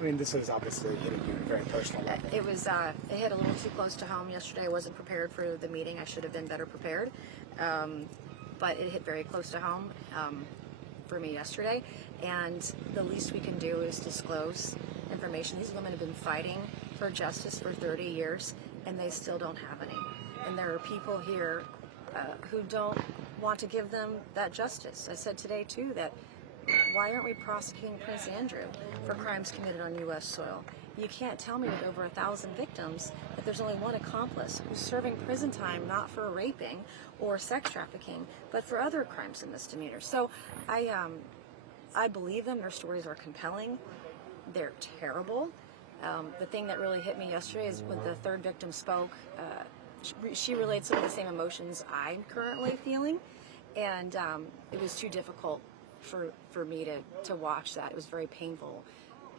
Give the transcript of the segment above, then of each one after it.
I mean, this was obviously hitting you at a very personal level. It was. It hit a little too close to home yesterday. I wasn't prepared for the meeting. I should have been better prepared, but it hit very close to home for me yesterday. And the least we can do is disclose information. These women have been fighting for justice for 30 years, and they still don't have any. And there are people here who don't want to give them that justice. I said today too that why aren't we prosecuting Prince Andrew for crimes committed on U.S. soil? You can't tell me with over 1,000 victims that there's only one accomplice who's serving prison time not for raping or sex trafficking, but for other crimes and misdemeanors. So I believe them. Their stories are compelling. They're terrible. The thing that really hit me yesterday is when the third victim spoke, she relayed some of the same emotions I'm currently feeling, and it was too difficult for me to watch that. It was very painful,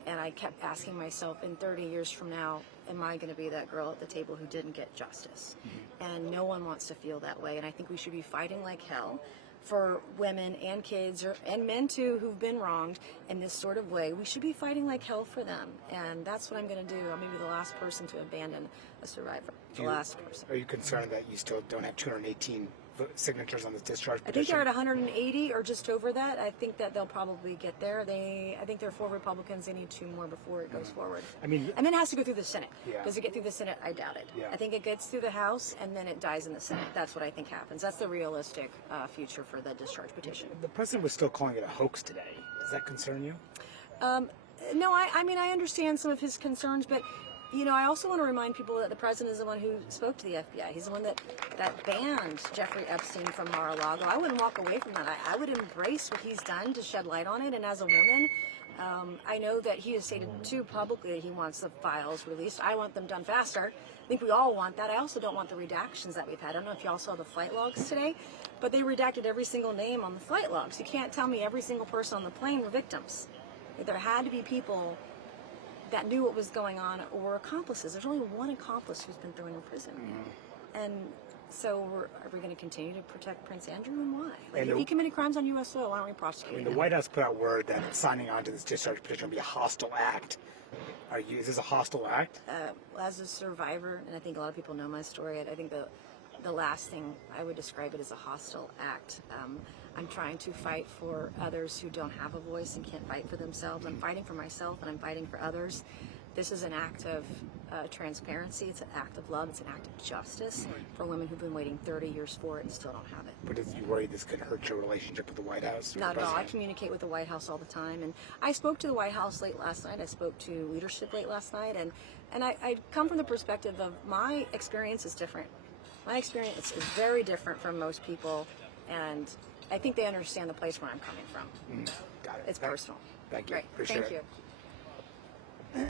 and I kept asking myself, in 30 years from now, am I going to be that girl at the table who didn't get justice? And no one wants to feel that way, and I think we should be fighting like hell for women and kids and men too who've been wronged in this sort of way. We should be fighting like hell for them, and that's what I'm going to do. I'm maybe the last person to abandon a survivor. The last person. Are you concerned that you still don't have 218 signatures on this discharge petition? I think they're at 180 or just over that. I think that they'll probably get there. I think there are 4 Republicans. They need 2 more before it goes forward. I mean, and then it has to go through the Senate. Yeah. Does it get through the Senate? I doubt it. Yeah. I think it gets through the House and then it dies in the Senate. That's what I think happens. That's the realistic future for the discharge petition. The president was still calling it a hoax today. Does that concern you? No, I mean, I understand some of his concerns, but you know, I also want to remind people that the president is the one who spoke to the FBI. He's the one that banned Jeffrey Epstein from Mar-a-Lago. I wouldn't walk away from that. I would embrace what he's done to shed light on it. And as a woman, I know that he has stated too publicly that he wants the files released. I want them done faster. I think we all want that. I also don't want the redactions that we've had. I don't know if y'all saw the flight logs today, but they redacted every single name on the flight logs. You can't tell me every single person on the plane were victims. There had to be people that knew what was going on or accomplices. There's only one accomplice who's been thrown in prison. And so are we going to continue to protect Prince Andrew, and why? Like, if he committed crimes on U.S. soil, why aren't we prosecuting him? The White House put out word that signing on to this discharge petition would be a hostile act. Is this a hostile act? As a survivor, and I think a lot of people know my story, I think the last thing I would describe it as a hostile act. I'm trying to fight for others who don't have a voice and can't fight for themselves. I'm fighting for myself and I'm fighting for others. This is an act of transparency. It's an act of love. It's an act of justice for women who've been waiting 30 years for it and still don't have it. But do you worry this could hurt your relationship with the White House? Not at all. I communicate with the White House all the time. And I spoke to the White House late last night. I spoke to leadership late last night. And I come from the perspective of my experience is different. My experience is very different from most people. And I think they understand the place where I'm coming from. Got it. It's personal. Thank you. Right. Appreciate it. Thank you.